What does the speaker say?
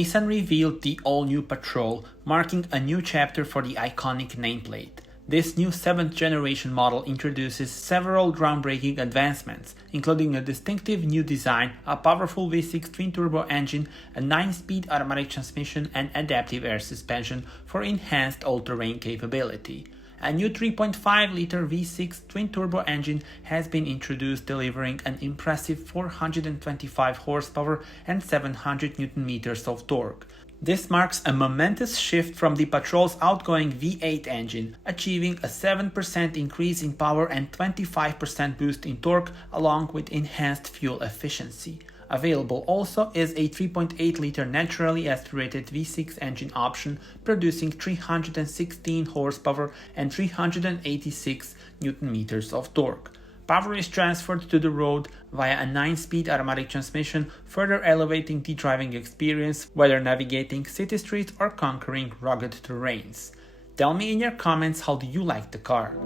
Nissan revealed the all-new Patrol, marking a new chapter for the iconic nameplate. This new 7th generation model introduces several groundbreaking advancements, including a distinctive new design, a powerful V6 twin-turbo engine, a 9-speed automatic transmission, and adaptive air suspension for enhanced all-terrain capability. A new 3.5-liter V6 twin-turbo engine has been introduced, delivering an impressive 425 horsepower and 700 Nm of torque. This marks a momentous shift from the Patrol's outgoing V8 engine, achieving a 7% increase in power and 25% boost in torque, along with enhanced fuel efficiency. Available also is a 3.8-liter naturally aspirated V6 engine option, producing 316 horsepower and 386 Nm of torque. Power is transferred to the road via a 9-speed automatic transmission, further elevating the driving experience, whether navigating city streets or conquering rugged terrains. Tell me in your comments, how do you like the car?